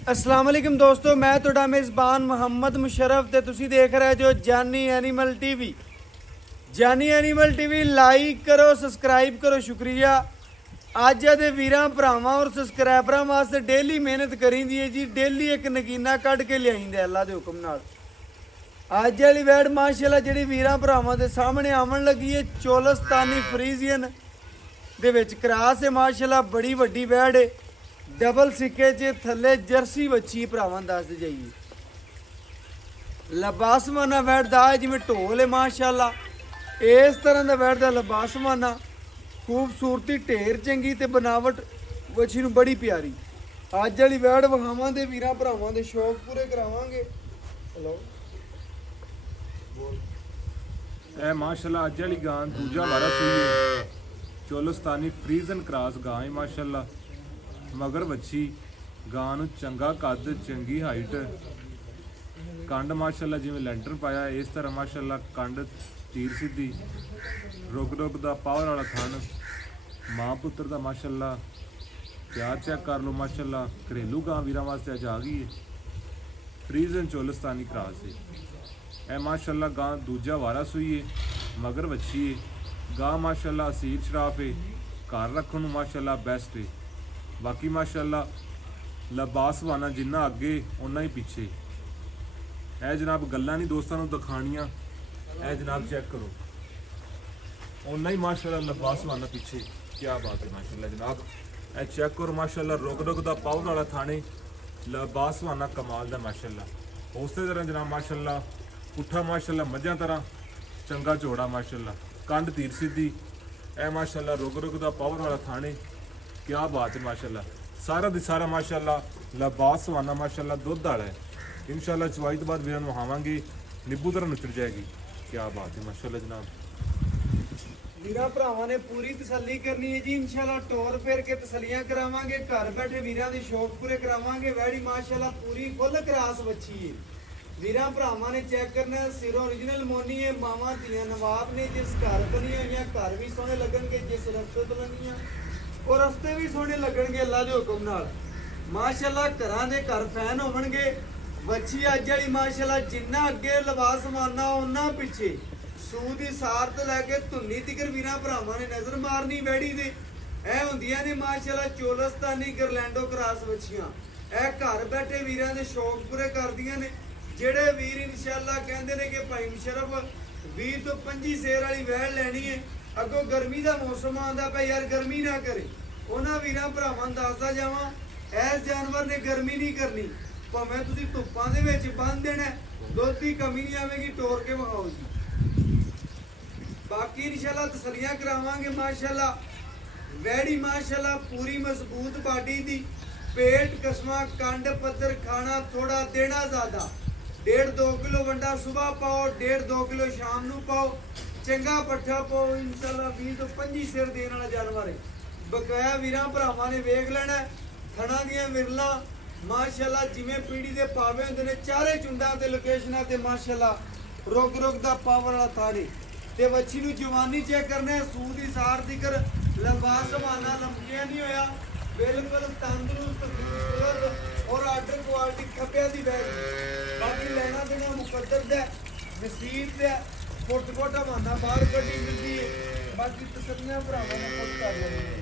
अस्सलाम वालेकुम दोस्तों, मैं ਤੁਹਾਡਾ मेज़बान ਮੁਹੰਮਦ ਮੁਸ਼ਰਫ ਤੇ ਤੁਸੀਂ ਦੇਖ ਰਹੇ ਜੋ ਜਾਨੀ ਐਨੀਮਲ ਟੀਵੀ। ਜਾਨੀ ਐਨੀਮਲ ਟੀਵੀ ਲਾਈਕ ਕਰੋ, ਸਬਸਕ੍ਰਾਈਬ ਕਰੋ, ਸ਼ੁਕਰੀਆ। ਅੱਜ ਦੇ ਵੀਰਾਂ ਭਰਾਵਾਂ ਔਰ ਸਬਸਕ੍ਰਾਈਬਰਾਂ ਵਾਸਤੇ ਡੇਲੀ ਮਿਹਨਤ ਕਰੀਂਦੀ ਹੈ ਜੀ। ਡੇਲੀ ਇੱਕ ਨਗੀਨਾ ਕੱਢ ਕੇ ਲਿਆਈਂਦਾ ਅੱਲਾ ਦੇ ਹੁਕਮ ਨਾਲ। ਅੱਜ ਵਾਲੀ ਵੈੜ ਮਾਸ਼ਾਅੱਲਾ ਜਿਹੜੀ ਵੀਰਾਂ ਭਰਾਵਾਂ ਦੇ ਸਾਹਮਣੇ ਆਉਣ ਲੱਗੀ ਹੈ, ਚੋਲਸਤਾਨੀ ਫਰੀਜ਼ੀਅਨ ਦੇ ਵਿੱਚ ਕਰਾਸ ਹੈ ਮਾਸ਼ਾਅੱਲਾ। ਬੜੀ ਵੱਡੀ ਵੈੜ ਹੈ, डबल सिक्के च थले जर्सी बच्ची भरावां दस जाइए। लबासमाना बैठदा है जिवें ढोल है माशाअल्ला। इस तरह का बैठदा लबासमाना, खूबसूरती ढेर चंगी ते बनावट बच्ची नूं बड़ी प्यारी। अज वाली बैठ वहावां दे वीरां भरावां दे शौक पूरे करावांगे। हेलो ए माशाअल्लाह अज वाली गां दूजा वारा सूई है। चोलस्तानी फ्रीजन क्रॉस गां है माशाअल्लाह। मगर बच्ची गां नूं चंगा कद, चंगी हाइट, कंड माशाअल्लाह जिवें लेंटर पाया इस तरह माशाअल्लाह कंड तीर सीधी, रुक रुक दा पावर वाला थन, मां पुत्र दा माशाअल्लाह प्यार चेक कर लो माशाअल्लाह। घरेलू गां वीरां वास्ते अज आ गई है। फ्रीजन चोलस्तानी क्रॉस है ए माशाअल्लाह। गां दूजा वारा सूई है, मगर बच्ची है। गां माशाअल्लाह असीर शराफ है, घर रखने नूं माशाअल्लाह बेस्ट है। बाकी माशाअल्लाह लबासवाना जिन्ना अगे उन्ना ही पिछे। ए जनाब गल्लां नहीं दोस्तां नूं दिखाणियां, ए जनाब चेक करो उन्ना ही माशाअल्लाह लबासवाना पिछे। क्या बात है माशाअल्लाह जनाब। ए चेक करो माशाअल्लाह, रुक रुक दा पावर वाला थाने, लबासवाना कमाल दा माशाअल्लाह। उस तरह जनाब माशाअल्लाह पुट्ठा माशाअल्लाह मझां तरह चंगा जोड़ा माशाअल्लाह, कंड तीर सीधी। ए माशाअल्लाह रुक रुक दा पावर वाला थाने। क्या बात है माशाअल्लाह। सारा दी सारा माशाअल्लाह लबासवाना माशाअल्लाह दुध वाला है। इंशाअल्लाह चवाई तो बाद वीरां नहावांगे, निब्बू तरह नुचड़ जाएगी। क्या बात है माशाअल्लाह जनाब। वीरां भरावां ने पूरी तसल्ली करनी है जी। इंशाअल्लाह टोर फेर के तसलियां करावांगे, घर बैठे वीरां दे शौक पूरे करावांगे। वैड़ी माशाअल्लाह पूरी फुल क्रास बच्ची है। वीरां भरावां ने चेक करना है, सिरों ओरिजिनल मोनी है। मावां धीआं नवाब ने, जिस घर बनी हुई घर भी सोहने लगणगे, जिस रस्ते तो लंघियां और रस्ते भी सोहने लगणगे अल्लाह दे हुकम नाल। माशाअल्लाह घरां दे घर फैन होवणगे। बच्ची अज वाली माशाअल्लाह जिन्ना अगे लिबास मारना उन्ना पिछे। सूह दी सार तो लैके धुन्नी तिकर वीरां भरावां ने नज़र मारनी वैड़ी दे। ए हुंदियां ने माशाअल्लाह चोलस्तानी गरलैंडो क्रॉस बच्चियां। ए घर बैठे वीरां दे शौक पूरे करदियां ने। ਜਿਹੜੇ ਵੀਰ इंशाअल्लाह ਕਹਿੰਦੇ ਨੇ ਕਿ ਭਾਈ ਮੁਸ਼ਰਫ 20 ਤੋਂ 25 ਸੇਰ ਵਾਲੀ ਵੈੜ ਲੈਣੀ ਹੈ, ਅੱਗੋਂ ਗਰਮੀ ਦਾ ਮੌਸਮ ਆਉਂਦਾ ਪਿਆ ਯਾਰ, ਗਰਮੀ ਨਾ ਕਰੇ। ਉਹਨਾਂ ਵੀਰਾਂ ਭਰਾਵਾਂ ਨੂੰ ਦੱਸਦਾ ਜਾਵਾਂ, ਇਸ ਜਾਨਵਰ ਨੇ ਗਰਮੀ ਨਹੀਂ ਕਰਨੀ। ਭਾਵੇਂ ਤੁਸੀਂ ਧੁੱਪਾਂ ਦੇ ਵਿੱਚ ਬੰਨ ਦੇਣਾ, ਦੁੱਧ ਦੀ ਕਮੀ ਨਹੀਂ ਆਵੇਗੀ। ਟੋਰ ਕੇ ਵਿਖਾਓ ਜੀ। ਬਾਕੀ ਇਨਸ਼ਾਅੱਲਾ ਤਸੱਲੀਆਂ ਕਰਾਵਾਂਗੇ ਮਾਸ਼ਾਅੱਲਾ। ਵੈੜੀ ਮਾਸ਼ਾਅੱਲਾ ਪੂਰੀ ਮਜ਼ਬੂਤ ਬਾਡੀ ਦੀ, पेट कसमा, कंड पत्थर, खाना थोड़ा देना ज़्यादा। 1.5-2 किलो वंडा सुबह पाओ, 1.5-2 किलो शाम नू पाओ। चंगा पट्ठा पाओ इंशाअल्लाह। 20 ਤੋਂ 25 सिर देने वाला जानवर है। बकाया वीरां भरावां ने वेख लेना थणा दियां विरला माशाअल्लाह जिवें पीढ़ी दे पावे हुंदे ने। चारे चुंडां ते लोकेशनां ते माशाअल्लाह रुक रुक दा पावर वाला थाड़ी ते बच्ची नू जवानी चेक करना है। सूह दी सार दिकर लंबास जमाना लंबिया नहीं होया, बिल्कुल तंदुरुस्त खूबसूरत और आर्डर क्वालिटी खप्या दी बैग। बाकी लेना देना मुकद्दर दा नसीब दा फुट फुट माना बाहर कड्डी मिलदी है। बाकी तसल्लियां भरावां ने खुद कर लेनी है।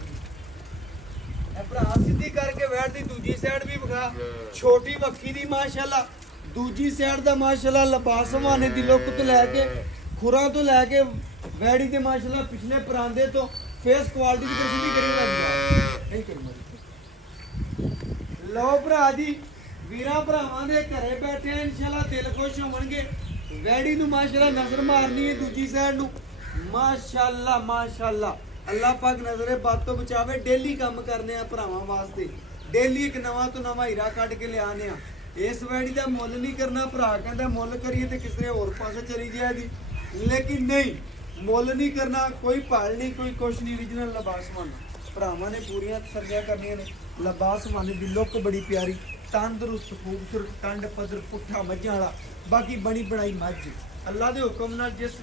भरा सीधी करके बैठ दी दूजी साइड भी विखा। छोटी मक्खी दी माशाअल्लाह दूजी साइड दा माशाअल्लाह लबास माने दी लुक तो लैके खुरा तो लैके वैड़ी दे माशाअल्लाह पिछले परांदे तो फेस क्वालिटी की सीधी करी लग जाए। लो भरा जी वीरां भरावां दे घरे बैठे इंशाअल्लाह दिल खुश होवणगे। वैड़ी नूं माशाअल्लाह नज़र मारनी है दूजी साइड नूं माशाअल्लाह माशाअल्लाह। अल्लाह पाक नज़रे बद तो बचावे। डेली काम करने आ भरावां वास्ते, डेली एक नवां तो नवां हीरा कढ के लिआने आ। इस वैड़ी दा मुੱਲ नहीं करना। भरा कहंदा मुੱਲ करिए ते किसरे होर पासे चली जाएगी, लेकिन नहीं मुੱਲ नहीं करना। कोई भाल नहीं, कोई कुछ नहीं। ओरिजिनल लिबास माना भरावां ने पूरियां तसल्लियां करनियां ने। लिबास माने दी लुक बड़ी प्यारी, तंदुरुस्त खूबसूरत, कंड पदर पुट्ठा मझां वाला। बाकी बनी बनाई मझ अल्लाह दे हुक्म नाल जिस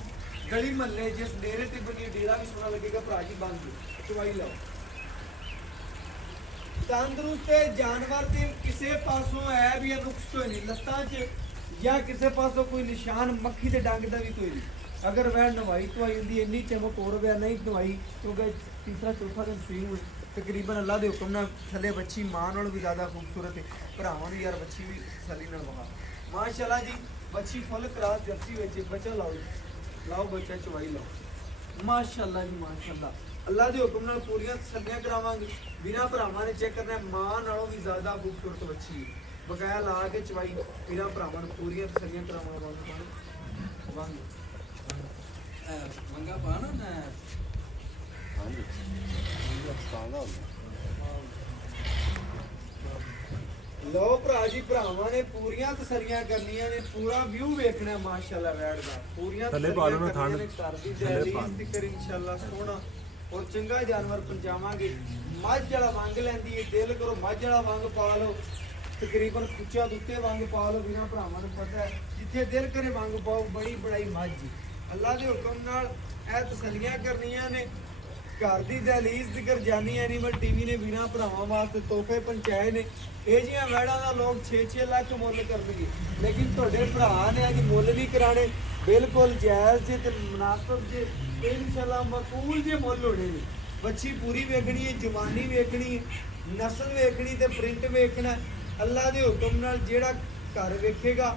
गली महल्ले जिस डेरे ते बनी डेरा भी सोना लगेगा। भरा जी बंद चवाई लाओ। ਤੰਦਰੁਸਤ ਜਾਨਵਰ ਤੇ ਕਿਸੇ ਪਾਸੋਂ ਹੈ ਵੀ ਇਹ ਨੁਕਸ ਕੋਈ ਨਹੀਂ ਲੱਤਾਂ 'ਚ ਜਾਂ ਕਿਸੇ ਪਾਸੋਂ ਕੋਈ ਨਿਸ਼ਾਨ ਮੱਖੀ ਦੇ ਡੰਗ ਦਾ ਵੀ ਕੋਈ ਨਹੀਂ। ਅਗਰ ਵੈ ਨਵਾਈ ਧਵਾਈ ਹੁੰਦੀ ਇੰਨੀ ਚਮਕ ਹੋਰ ਵਿਆ ਨਹੀਂ ਧਵਾਈ ਕਿਉਂਕਿ ਤੀਸਰਾ ਚੌਥਾ ਦਿਨ ਸੂਈ ਹੋਈ ਤਕਰੀਬਨ ਅੱਲਾ ਦੇ ਹੁਕਮ ਨਾਲ ਥੱਲੇ ਬੱਚੀ ਮਾਂ ਨਾਲੋਂ ਵੀ ਜ਼ਿਆਦਾ ਖੂਬਸੂਰਤ ਹੈ। ਭਰਾਵਾਂ ਨੂੰ ਯਾਰ ਬੱਚੀ ਵੀ ਤਸੱਲੀ ਨਾਲ ਵਹਾ ਮਾਸ਼ਾਅੱਲਾ ਜੀ। ਬੱਚੀ ਫੁੱਲ ਕਰਾਸ ਜਰਸੀ ਵਿੱਚ ਬੱਚਾ ਲਾਓ ਲਾਓ ਬੱਚਾ ਚਵਾਈ ਲਾਓ ਮਾਸ਼ਾਅੱਲਾ ਜੀ ਮਾਸ਼ਾਅੱਲਾ। ਅੱਲਾ ਦੇ ਹੁਕਮ ਨਾਲ ਪੂਰੀਆਂ ਤਸੱਲੀਆਂ ਕਰਾਵਾਂਗੇ। ਬਿਨਾਂ ਭਰਾਵਾਂ ਨੇ ਚੈੱਕ ਕਰਨਾ ਮਾਂ ਨਾਲੋਂ ਵੀ ਜ਼ਿਆਦਾ ਖੂਬਸੂਰਤ ਬੱਚੀ ਹੈ। ਬਕਾਇਆ ਲਾ ਕੇ ਚਵਾਈ ਬਿਨਾਂ ਭਰਾਵਾਂ ਨੂੰ ਪੂਰੀਆਂ ਤਸੱਲੀਆਂ ਕਰਾਵਾਂਗੇ। ਮੰਗਾ ਪਾਣਾ ਨਾ ਲੋ ਭਰਾ ਜੀ ਭਰਾਵਾਂ ਨੇ ਪੂਰੀਆਂ ਤਸੱਲੀਆਂ ਕਰਨੀਆਂ ਨੇ ਪੂਰਾ ਵਿਊ ਵੇਖਣਾ ਮਾਸ਼ਾਅੱਲਾ ਵੈੜ ਦਾ ਪੂਰੀਆਂ ਥੱਲੇ ਪਾ ਲਓ ਨਾ ਠੰਡ ਕਰਦੀ ਦਹਲੀਜ਼ ਜ਼ਿਕਰ ਇਨਸ਼ਾਅੱਲਾ ਸੋਹਣਾ ਔਰ ਚੰਗਾ ਜਾਨਵਰ ਪਹੁੰਚਾਵਾਂਗੇ। ਮੱਝ ਵਾਲਾ ਵੰਗ ਲੈਂਦੀ ਹੈ ਦਿਲ ਕਰੋ ਮੱਝ ਵਾਲਾ ਵੰਗ ਪਾ ਲਓ ਤਕਰੀਬਨ ਕੁੱਚਾ ਦੁੱਤੇ ਵੰਗ ਪਾ ਲਓ ਬਿਨਾਂ ਭਰਾਵਾਂ ਨੂੰ ਪਤਾ ਹੈ ਜਿੱਥੇ ਦਿਲ ਕਰੇ ਵੰਗ ਪਾਓ ਬੜੀ ਬੜਾਈ ਮੱਝ ਅੱਲਾ ਦੇ ਹੁਕਮ ਨਾਲ ਇਹ ਤਸੱਲੀਆਂ ਕਰਨੀਆਂ ਨੇ। ਘਰ ਦੀ ਦਹਲੀਜ਼ ਜ਼ਿਕਰ ਜਾਨੀ ਐਨੀਮਲ ਟੀਵੀ ਨੇ ਬਿਨਾਂ ਭਰਾਵਾਂ ਵਾਸਤੇ ਤੋਹਫੇ ਪਹੁੰਚਾਏ ਨੇ। ਇਹ ਜੀਆਂ ਵੈੜਾਂ ਦਾ ਲੋਕ 6-6 ਲੱਖ ਮੁੱਲ ਕਰਨਗੇ ਲੇਕਿਨ ਤੁਹਾਡੇ ਭਰਾ ਨੇ ਅੱਜ ਮੁੱਲ ਨਹੀਂ ਕਰਾਣੇ ਬਿਲਕੁਲ ਜਾਇਜ਼ ਜੇ ਤੇ ਮੁਨਾਸਬ ਜੇ ਇਨਸ਼ਾਅੱਲਾ ਮਕਬੂਲ ਜੇ ਮੁੱਲ ਹੋਣੇ ਨੇ। ਬੱਚੀ ਪੂਰੀ ਵੇਖਣੀ ਹੈ ਜਵਾਨੀ ਵੇਖਣੀ ਹੈ ਨਸਲ ਵੇਖਣੀ ਤੇ ਪ੍ਰਿੰਟ ਵੇਖਣਾ। ਅੱਲਾ ਦੇ ਹੁਕਮ ਨਾਲ ਜਿਹੜਾ ਘਰ ਵੇਖੇਗਾ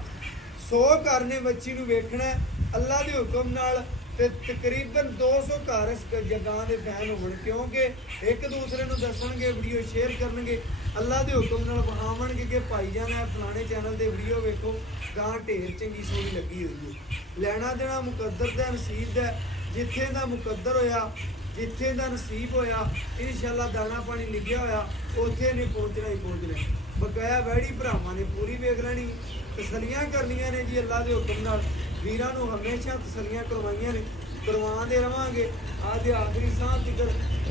100 ਘਰ ਨੇ ਬੱਚੀ ਨੂੰ ਵੇਖਣਾ ਅੱਲਾ ਦੇ ਹੁਕਮ ਨਾਲ ਤੇ ਤਕਰੀਬਨ 200 ਘਰ ਇਸ ਜਗ੍ਹਾ ਦੇ ਫੈਨ ਹੋਣ ਕਿਉਂਕਿ ਇੱਕ ਦੂਸਰੇ ਨੂੰ ਦੱਸਣਗੇ ਵੀਡੀਓ ਸ਼ੇਅਰ ਕਰਨਗੇ ਅੱਲਾ ਦੇ ਹੁਕਮ ਨਾਲ ਬਹਾਵਣਗੇ ਕਿ ਭਾਈ ਜਾਨ ਹੈ ਫਲਾਣੇ ਚੈਨਲ ਤੇ ਵੀਡੀਓ ਵੇਖੋ ਗਾਂ ਢੇਰ ਚੰਗੀ ਸੋਹਣੀ ਲੱਗੀ ਹੋਈ ਹੈ। ਲੈਣਾ ਦੇਣਾ ਮੁਕੱਦਰ ਦਾ ਨਸੀਬ ਦਾ ਜਿੱਥੇ ਦਾ ਮੁਕੱਦਰ ਹੋਇਆ ਜਿੱਥੇ ਦਾ ਨਸੀਬ ਹੋਇਆ ਇਨਸ਼ਾਅੱਲਾ ਦਾਣਾ ਪਾਣੀ ਲਿਖਿਆ ਹੋਇਆ ਉੱਥੇ ਨੇ ਪਹੁੰਚਣਾ ਹੀ ਪਹੁੰਚਣਾ। ਬਕਾਇਆ ਵੈੜੀ ਭਰਾਵਾਂ ਨੇ ਪੂਰੀ ਵੇਖ ਲੈਣੀ ਤਸੱਲੀਆਂ ਕਰਨੀਆਂ ਨੇ ਜੀ ਅੱਲਾ ਦੇ ਹੁਕਮ ਨਾਲ। ਵੀਰਾਂ ਨੂੰ ਹਮੇਸ਼ਾ ਤਸੱਲੀਆਂ ਕਰਵਾਈਆਂ ਨੇ ਕਰਵਾਉਂਦੇ ਰਵਾਂਗੇ ਆਦੇ ਆਖਰੀ ਸਾਹ ਤੱਕ